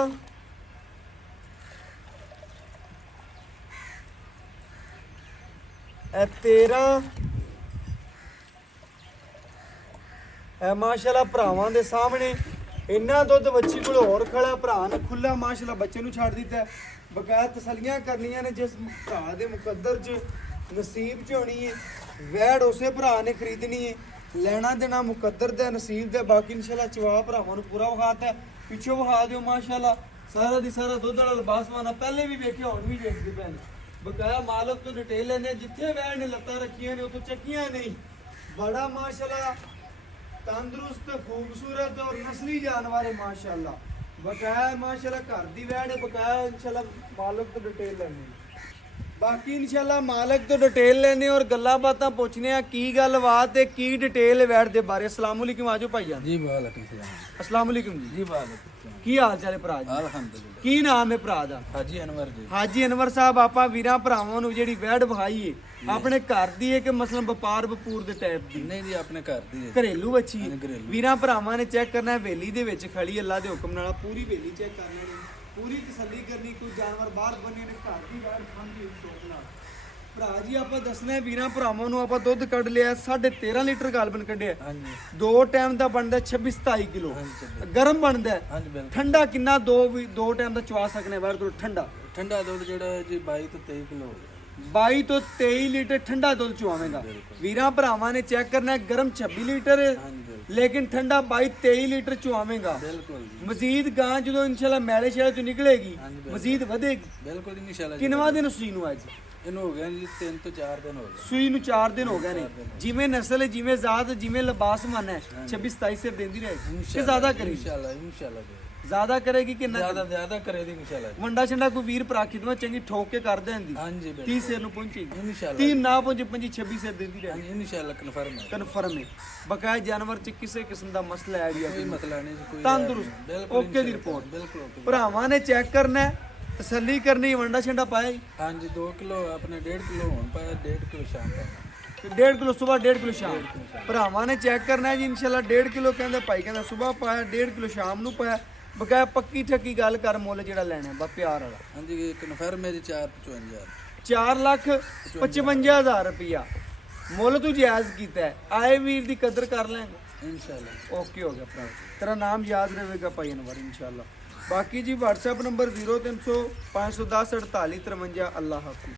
ਇਹ 13, ਇਹ ਮਾਸ਼ਾਅੱਲਾ ਭਰਾਵਾਂ ਦੇ ਸਾਹਮਣੇ ਇੰਨਾ ਦੁੱਧ ਬੱਚੀ ਕੋਲ ਹੋਰ ਖੜਾ, ਭਰਾ ਨੇ ਖੁੱਲਾ ਮਾਸ਼ਾਅੱਲਾ ਬੱਚੇ ਨੂੰ ਛੱਡ ਦਿੱਤਾ। ਬਕਾਇਆ ਤਸੱਲੀਆਂ ਕਰਨੀਆਂ ਨੇ ਜਿਸ ਭਰਾ ਦੇ ਮੁਕੱਦਰ 'ਚ ਨਸੀਬ 'ਚ ਹੋਣੀ ਹੈ, ਵੈੜ ਉਸੇ ਭਰਾ ਨੇ ਖਰੀਦਣੀ ਹੈ। ਲੈਣਾ ਦੇਣਾ ਮੁਕੱਦਰ ਦਾ ਨਸੀਬ ਦਾ। ਬਾਕੀ ਇਨਸ਼ਾਅੱਲਾ ਚਵਾ ਭਰਾਵਾਂ ਨੂੰ ਪੂਰਾ ਵਿਖਾਤਾ, ਪਿੱਛੋਂ ਵਿਖਾ ਦਿਓ ਮਾਸ਼ਾਅੱਲਾ ਸਾਰਾ ਦੀ ਸਾਰਾ ਦੁੱਧ ਵਾਲਾ ਲਿਬਾਸਵਾਨਾ ਪਹਿਲੇ ਵੀ ਵੇਖਿਆ, ਹੁਣ ਵੀ ਵੇਖਦੇ ਪਏ ਨੇ। ਬਕਾਇਆ ਮਾਲਕ ਤੋਂ ਡਿਟੇਲ ਲੈਂਦੇ, ਜਿੱਥੇ ਵੈੜ ਨੇ ਲੱਤਾਂ ਰੱਖੀਆਂ ਨੇ ਉੱਥੋਂ ਚੱਕੀਆਂ ਨਹੀਂ। ਬੜਾ ਮਾਸ਼ਾਅੱਲਾ ਤੰਦਰੁਸਤ, ਖੂਬਸੂਰਤ ਔਰ ਨਸਲੀ ਜਾਨਵਰ ਹੈ ਮਾਸ਼ਾਅੱਲਾ। ਬਕਾਇਆ ਮਾਸ਼ਾਅੱਲਾ ਘਰ ਦੀ ਵੈੜ ਹੈ। ਬਕਾਇਆ ਇਨਸ਼ਾਅੱਲਾ ਮਾਲਕ ਤੋਂ ਡਿਟੇਲ ਲੈਣੀ। ਬਾਕੀ ਇਨਸ਼ਾਅੱਲਾ ਮਾਲਕ ਤੋਂ ਡਿਟੇਲ ਲੈਣੇ ਔਰ ਗੱਲਾਂ ਬਾਤਾਂ ਪੁੱਛਨੇ ਆ, ਕੀ ਗੱਲਬਾਤ ਹੈ, ਕੀ ਡਿਟੇਲ ਹੈ ਵੈੜ ਦੇ ਬਾਰੇ। अस्सलाम वालेकुम आजो भाईजान जी वालेकुम सलाम। अस्सलाम वालेकुम जी। जी वालेकुम सलाम। ਕੀ ਹਾਲ ਚਾਲ ਹੈ ਭਰਾ ਜੀ? अल्हम्दुलिल्लाह। ਕੀ ਨਾਮ ਹੈ ਭਰਾ ਦਾ? हाजी अनवर जी। ਹਾਜੀ ਅਨਵਰ ਸਾਹਿਬ, ਆਪਾਂ ਵੀਰਾਂ ਭਰਾਵਾਂ ਨੂੰ ਜਿਹੜੀ ਵੈੜ ਵਿਖਾਈ ਹੈ ਆਪਣੇ ਘਰ ਦੀ ਹੈ ਕਿ ਮਸਲਨ ਵਪਾਰ ਵਪੂਰ ਦੇ ਟਾਈਪ ਦੀ? नहीं जी अपने घर दी है। ਘਰੇਲੂ ਬੱਚੀ ਹੈ। ਹਾਂਜੀ, ਘਰੇਲੂ। ਵੀਰਾਂ ਭਰਾਵਾਂ ਨੇ ਚੈੱਕ ਕਰਨਾ ਹੈ, ਹਵੇਲੀ ਦੇ ਵਿੱਚ ਖੜੀ ਅੱਲਾ ਦੇ ਹੁਕਮ ਨਾਲ ਪੂਰੀ ਹਵੇਲੀ ਚੈੱਕ ਕਰਨੀ ਹੈ, ਪੂਰੀ ਤਸੱਲੀ ਕਰਨੀ। ਕੋਈ ਜਾਨਵਰ ਬਾਹਰ ਬੰਨੇ ਨੇ, ਘਰ ਦੀ ਵੈੜ ਖਾਂਦੀ ਟੋਕ ਨਾਲ। ਭਰਾ ਜੀ ਆਪਾਂ ਦੱਸਣਾ ਹੈ ਵੀਰਾਂ ਭਰਾਵਾਂ ਨੂੰ, ਆਪਾਂ ਦੁੱਧ ਕੱਢ ਲਿਆ 13.5 ਲੀਟਰ ਗਾਲਬਨ ਕੱਢਿਆ। हाँ जी। ਦੋ ਟਾਈਮ ਦਾ ਬਣਦਾ 26-27 ਕਿਲੋ। ਹਾਂਜੀ, ਗਰਮ ਬਣਦਾ ਹੈ। हाँ जी बिल्कुल। ਠੰਡਾ ਕਿੰਨਾ? ਦੋ ਟਾਈਮ ਦਾ ਚਵਾ ਸਕਨੇ ਬਾਹਰ ਤੋਂ ਠੰਡਾ। ठंडा दूध जेड़ा है जी 22 तो 23 किलो हो गया। 22 ਤੋਂ 23 ਲੀਟਰ ਠੰਡਾ ਦੁੱਧ ਚੁਆਵੇਂਗਾ। ਵੀਰਾਂ ਭਰਾਵਾਂ ਨੇ ਚੈੱਕ ਕਰਨਾ ਹੈ, ਗਰਮ 26 ਲੀਟਰ ਹੈ, हाँ जी बिल्कुल। ਲੇਕਿਨ ਠੰਡਾ 22-23 ਲੀਟਰ ਚੁਆਵੇਂਗਾ। बिल्कुल जी। ਮਜ਼ੀਦ ਗਾਂ ਜਦੋਂ ਇਨਸ਼ਾਅੱਲਾ ਮੈਲੇ ਸ਼ੇਲੇ ਤੋਂ ਨਿਕਲੇਗੀ ਹਾਂਜੀ, ਬਿਲਕੁਲ। ਮਜ਼ੀਦ ਵਧੇਗੀ। बिल्कुल इंशाल्लाह। ਕਿੰਨਵਾ ਦਿਨ ਸੂਈ ਨੂੰ ਅੱਜ? इन हो गया जी 3 तो 4 दिन हो गए। ਸੂਈ ਨੂੰ 4 ਦਿਨ ਹੋ ਗਏ ਨੇ। ਜਿਵੇਂ ਨਸਲ ਹੈ, ਜਿਵੇਂ ਜ਼ਾਤ, ਜਿਵੇਂ ਲਿਬਾਸ ਮਨ ਹੈ, 26-27 ਸਿਰ ਦਿੰਦੀ ਰਹੇਗੀ ਕਿ ਜ਼ਿਆਦਾ ਕਰੇਗੀ? इंशाल्लाह इंशाल्लाह जी। ਜ਼ਿਆਦਾ ਕਰੇਗੀ ਕਿ ਨਾ? ज्यादा करे दी इंशाल्लाह। ਵੰਡਾ ਛੰਡਾ ਕੋਈ ਵੀਰ ਭਰਾ ਖਿਦਮਤ ਚੰਗੀ ਠੋਕ ਕੇ ਕਰ ਦੇਂਦੀ हाँ जी 30 बिल्कुल ਸਿਰ ਨੂੰ ਪਹੁੰਚੇਗੀ। इंशाल्लाह। 30 ਨਾ ਪਹੁੰਚੇ 25-26 ਸਿਰ ਦਿੰਦੀ हाँ ਰਹੇਗੀ। जी इंशाल्लाह कन्फर्म है। ਕਨਫਰਮ ਹੈ। ਬਕਾਇਆ ਜਾਨਵਰ ਚ ਕਿਸੇ ਕਿਸਮ ਦਾ ਮਸਲਾ ਹੈ कोई ਜੀ? मसला नहीं जी, कोई तंदुरुस्त, बिल्कुल ओके दी इंशाल्लाह। रिपोर्ट। बिल्कुल ओके। ਭਰਾਵਾਂ ਨੇ ਚੈੱਕ ਕਰਨਾ ਹੈ, ਤਸੱਲੀ ਕਰਨੀ, ਵੰਡਾ ਛੰਡਾ ਪਾਇਆ ਜੀ? हाँ जी 2 किलो अपने 1.5 किलो होने पाया, 1.5 किलो शाम का। 1.5 ਕਿਲੋ ਸਵੇਰ, 1.5 ਕਿਲੋ ਸ਼ਾਮ। ਭਰਾਵਾਂ ਨੇ ਚੈੱਕ ਕਰਨਾ ਹੈ ਜੀ ਇਨਸ਼ਾਅੱਲਾ। 1.5 ਕਿਲੋ ਕਹਿੰਦਾ ਭਾਈ, ਕਹਿੰਦਾ ਸਵੇਰ ਪਾਇਆ, 1.5 ਕਿਲੋ ਸ਼ਾਮ ਨੂੰ ਪਾਇਆ। ਬਕਾਇਆ ਪੱਕੀ ਠੱਕੀ ਗੱਲ ਕਰ, ਮੁੱਲ ਜਿਹੜਾ ਲੈਣਾ ਹੈ ਬਾ ਪਿਆਰ ਵਾਲਾ। हाँ जी कन्फर्म है जी 455। 4,55,000 ਰੁਪਇਆ ਮੁੱਲ ਤੂੰ ਜਾਇਜ਼ ਕੀਤਾ ਹੈ। ਆਏ ਵੀਰ ਦੀ ਕਦਰ ਕਰ ਲੈਂਗੇ इंशाल्लाह। ਓਕੇ ਹੋ ਗਿਆ ਭਰਾ। ਤੇਰਾ ਨਾਮ ਯਾਦ ਰਹੇਗਾ ਭਾਈ ਅਨਵਰ ਇਨਸ਼ਾਅੱਲਾ। ਬਾਕੀ ਜੀ WhatsApp ਨੰਬਰ 0300 510 48 53। ਅੱਲਾਹ ਹਾਫਿਜ਼।